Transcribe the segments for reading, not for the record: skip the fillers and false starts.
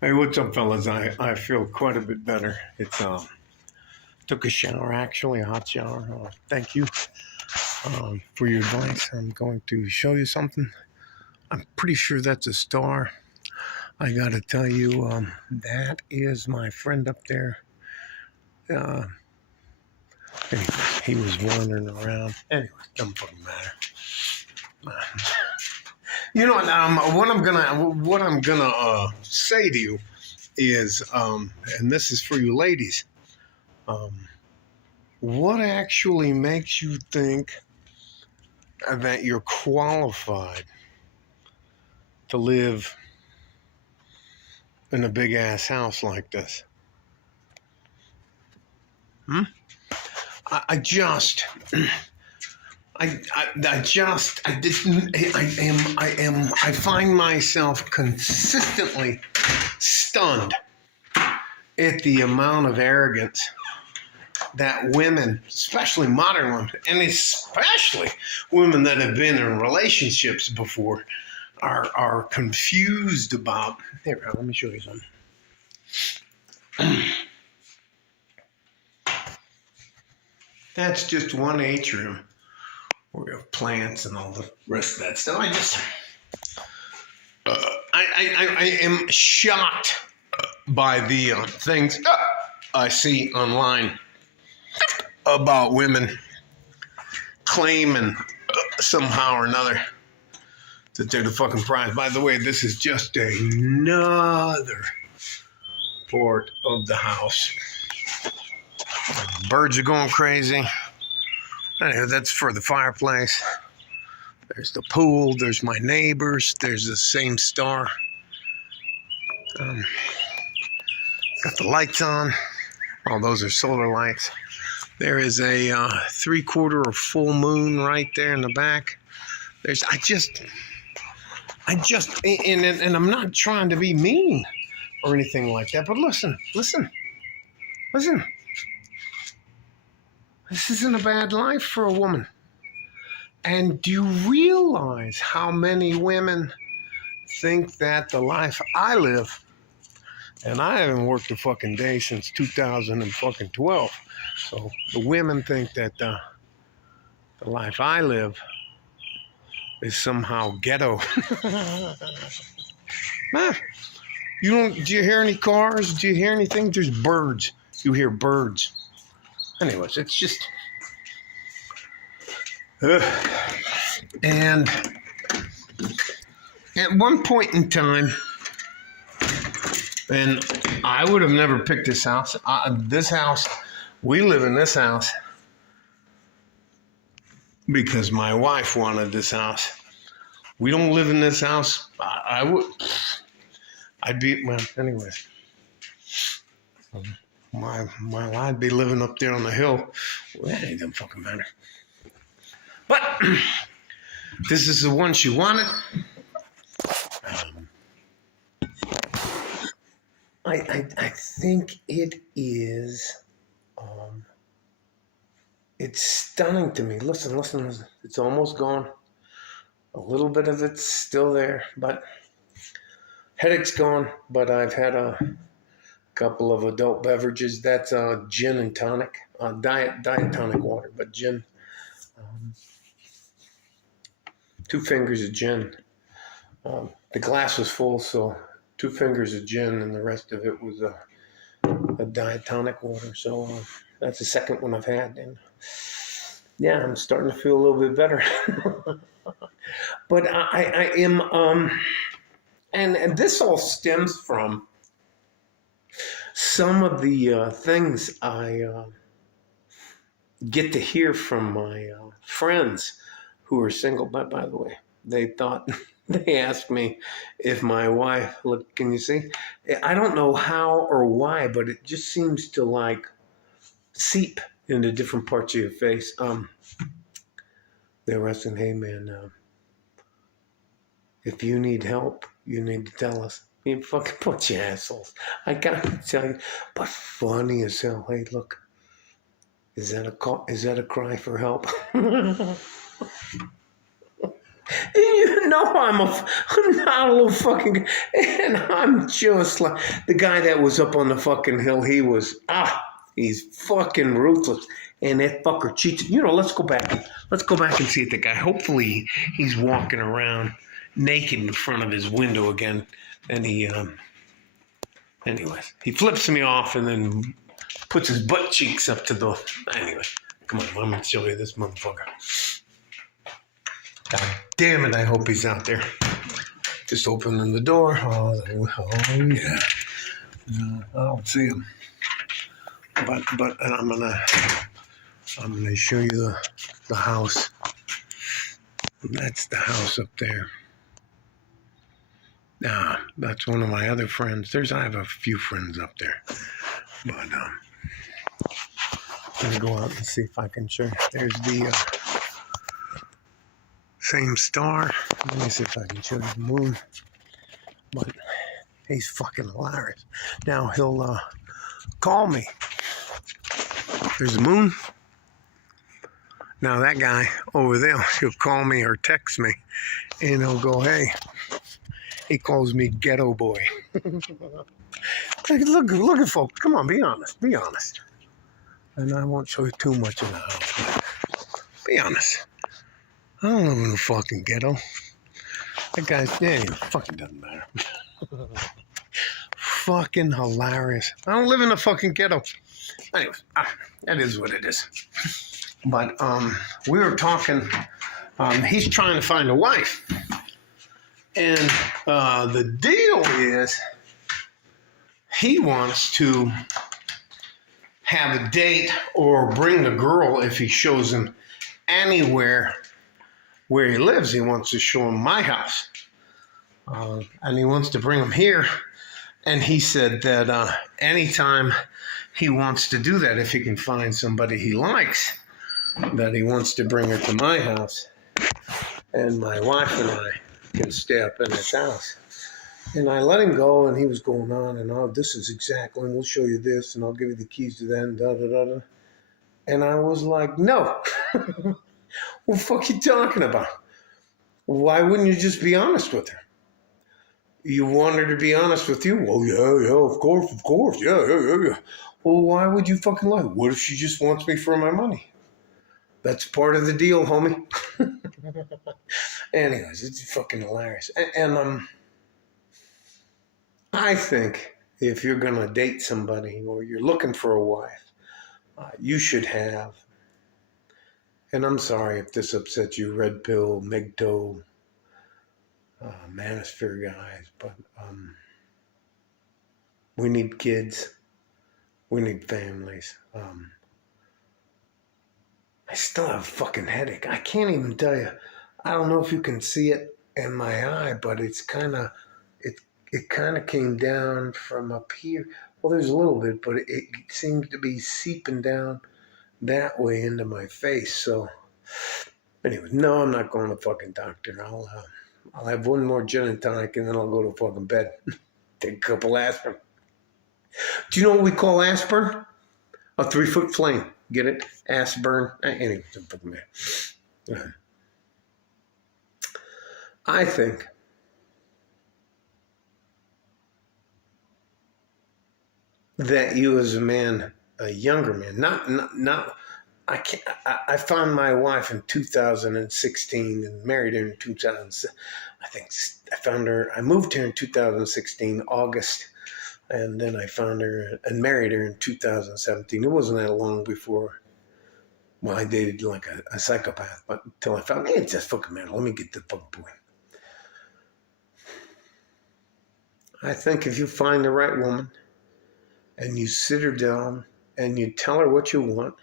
Hey, what's up, fellas? I feel quite a bit better. It's took a shower, actually, a hot shower. Thank you for your advice. I'm going to show you something. I'm pretty sure that's a star. I got to tell you, that is my friend up there. Uh, anyway, he was wandering around. Anyway, doesn't fucking matter. You know what I'm gonna say to you is, and this is for you ladies. Um, what actually makes you think that you're qualified to live in a big ass house like this? Hmm? I just, I find myself consistently stunned at the amount of arrogance that women, especially modern women, and especially women that have been in relationships before, are confused about. Here, let me show you something. That's just one atrium where we have plants and all the rest of that stuff. I am shocked by the things I see online about women claiming somehow or another that they're the fucking prize. By the way, this is just another part of the house. Birds are going crazy. Anyway, that's for the fireplace. There's the pool. There's my neighbors. There's the same star. Got the lights on. Oh, those are solar lights. There is a 3/4 or full moon right there in the back. I just, and I'm not trying to be mean or anything like that, but listen. This isn't a bad life for a woman. And do you realize how many women think that the life I live, and I haven't worked a fucking day since 2012, so the women think that the life I live is somehow ghetto. Man, do you hear any cars? Do you hear anything? There's birds. You hear birds. Anyways, it's just, and at one point in time, and I would have never picked this house. We live in this house because my wife wanted this house. We don't live in this house. Anyways. I'd be living up there on the hill. Well, that ain't gonna fucking matter. But this is the one she wanted. I think it is. It's stunning to me. Listen. It's almost gone. A little bit of it's still there, but headache's gone. But I've had a couple of adult beverages. That's gin and tonic, diet tonic water, but gin. 2 fingers of gin. The glass was full, so 2 fingers of gin, and the rest of it was a diet tonic water. So that's the second one I've had, and yeah, I'm starting to feel a little bit better. But I am, and this all stems from some of the things I get to hear from my friends who are single. But by the way, they asked me if my wife, look, can you see? I don't know how or why, but it just seems to like seep into different parts of your face. They were asking, hey man, if you need help, you need to tell us. You fucking bunch of assholes. I gotta tell you, but funny as hell. Hey, look, is that a cry for help? You know I'm not a little fucking, and I'm just like the guy that was up on the fucking hill. He's fucking ruthless, and that fucker cheats. You know, let's go back and see the guy. Hopefully, he's walking around naked in front of his window again, and anyways, he flips me off and then puts his butt cheeks up to the. Anyway, come on, I'm gonna show you this motherfucker. God damn it, I hope he's out there. Just opening the door. Oh yeah. No, I don't see him. But I'm gonna show you the house. That's the house up there. That's one of my other friends. I have a few friends up there. But I'm gonna go out and see if I can show you. There's the same star. Let me see if I can show you the moon. But he's fucking hilarious. Now he'll call me. There's the moon. Now that guy over there, he'll call me or text me, and he'll go, "Hey." He calls me Ghetto Boy. Look at folks. Come on, be honest. Be honest. And I won't show you too much of the house. Be honest. I don't live in the fucking ghetto. That guy's, it fucking doesn't matter. Fucking hilarious. I don't live in the fucking ghetto. Anyway, that is what it is. But we were talking, he's trying to find a wife. And the deal is he wants to have a date or bring the girl if he shows him anywhere where he lives. He wants to show him my house. And he wants to bring him here. And he said that anytime he wants to do that, if he can find somebody he likes, that he wants to bring her to my house. And my wife and I can stay up in his house. And I let him go, and he was going on and on. This is exactly, and we'll show you this, and I'll give you the keys to that, and da-da-da-da. And I was like, no. What the fuck you talking about? Why wouldn't you just be honest with her? You want her to be honest with you? Well, yeah, of course, yeah. Well, why would you fucking lie? What if she just wants me for my money? That's part of the deal, homie. Anyways, it's fucking hilarious. And I think if you're going to date somebody or you're looking for a wife, you should have, and I'm sorry if this upsets you, red pill, MGTOW, manosphere guys, but we need kids. We need families. I still have a fucking headache. I can't even tell you. I don't know if you can see it in my eye, but it's kind of, it kind of came down from up here. Well, there's a little bit, but it seems to be seeping down that way into my face. So, anyway, no, I'm not going to fucking doctor. I'll have one more gin and tonic, and then I'll go to fucking bed. Take a couple aspirin. Do you know what we call aspirin? A 3-foot flame. Get it? Aspirin. Anyway, fucking man. I think that you as a man, a younger man, not I can't. I found my wife in 2016 and married her in 2000. I think I found her. I moved here in 2016 August, and then I found her and married her in 2017. It wasn't that long before. Well, I dated like a psychopath, but until I found, it's just fucking man. Let me get the fucking boy. I think if you find the right woman, and you sit her down, and you tell her what you want.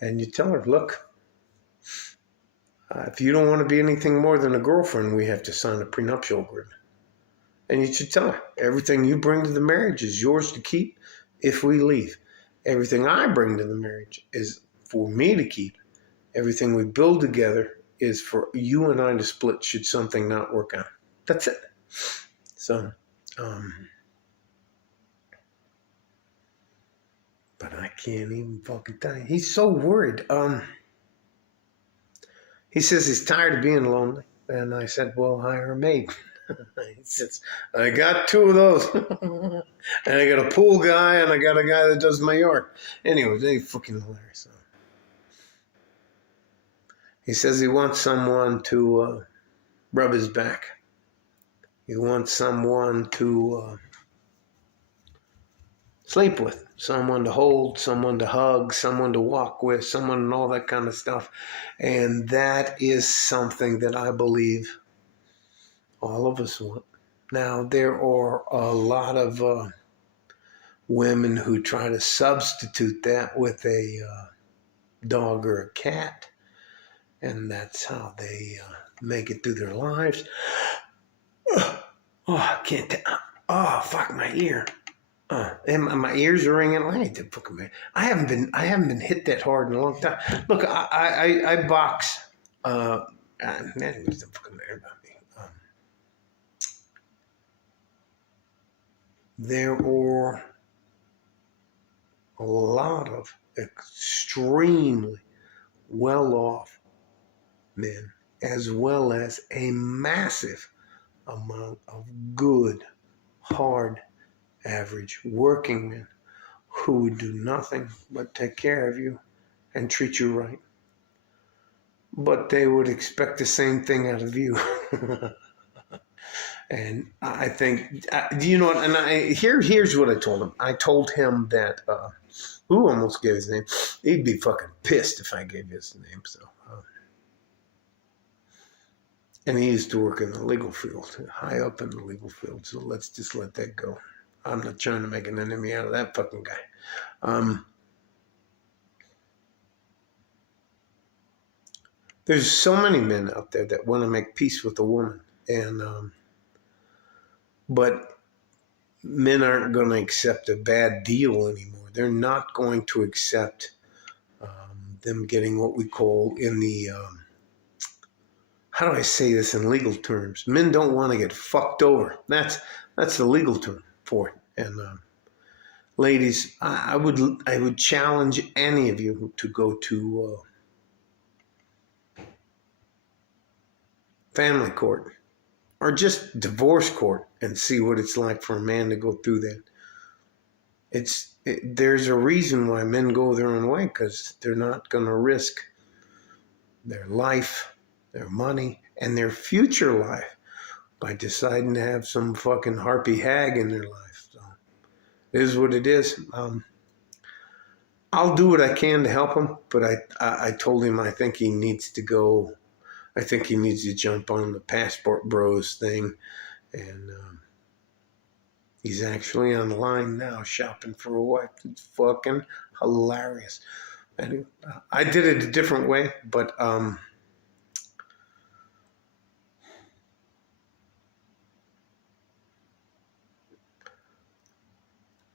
And you tell her, look, if you don't want to be anything more than a girlfriend, we have to sign a prenuptial agreement. And you should tell her, everything you bring to the marriage is yours to keep if we leave. Everything I bring to the marriage is for me to keep. Everything we build together is for you and I to split should something not work out. That's it. So, but I can't even fucking tell you. He's so worried. He says he's tired of being lonely. And I said, well, hire a maid. He says, I got two of those. And I got a pool guy and I got a guy that does my yard. Anyway, they fucking hilarious. He says he wants someone to rub his back. He wants someone to sleep with, someone to hold, someone to hug, someone to walk with, someone and all that kind of stuff. And that is something that I believe all of us want. Now, there are a lot of women who try to substitute that with a dog or a cat, and that's how they make it through their lives. Oh, I can't. Oh, fuck my ear. And my ears are ringing. I haven't been hit that hard in a long time. Look, I box. Man, it doesn't fucking matter about me. There are a lot of extremely well-off men, as well as a massive amount of good, hard, average working men who would do nothing but take care of you and treat you right. But they would expect the same thing out of you. And I think, you know what, and here's what I told him. I told him that, who almost gave his name? He'd be fucking pissed if I gave his name, so. And he used to work in the legal field, high up in the legal field, so let's just let that go. I'm not trying to make an enemy out of that fucking guy. There's so many men out there that want to make peace with a woman, and but men aren't going to accept a bad deal anymore. They're not going to accept them getting what we call in the, how do I say this in legal terms? Men don't want to get fucked over. That's the legal term for it. And ladies, I would challenge any of you to go to family court or just divorce court and see what it's like for a man to go through that. There's a reason why men go their own way, because they're not going to risk their life, their money, and their future life by deciding to have some fucking harpy hag in their life. So it is what it is. I'll do what I can to help him, but I told him I think he needs to go. I think he needs to jump on the Passport Bros thing, and he's actually on the line now shopping for a wife. It's fucking hilarious. And I did it a different way, but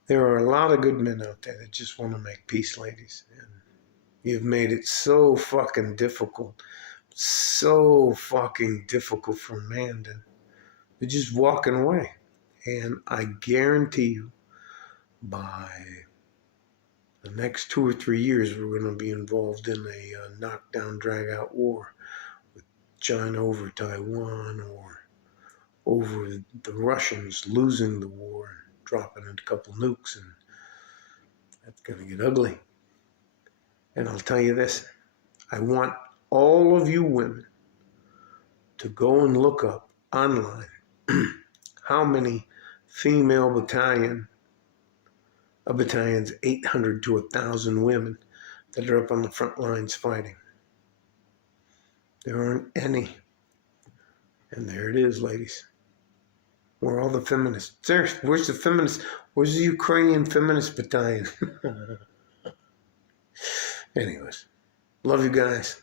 there are a lot of good men out there that just want to make peace, ladies. And you've made it so fucking difficult for a man to just walking away. And I guarantee you, by the next 2 or 3 years, we're going to be involved in a knockdown, drag-out war with China over Taiwan, or over the Russians losing the war and dropping a couple nukes, and that's going to get ugly. And I'll tell you this, I want all of you women to go and look up online how many female battalion's 800 to 1,000 women that are up on the front lines fighting. There aren't any. And there it is, ladies. Where are all the feminists? Seriously, where's the feminists? Where's the Ukrainian feminist battalion? Anyways, love you guys.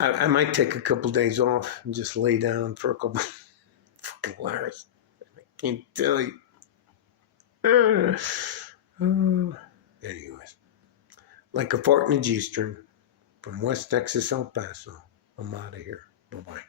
I might take a couple days off and just lay down for a couple fucking hours. I can't tell you. Anyways, like a fart in a G-string from West Texas, El Paso. I'm out of here. Bye-bye.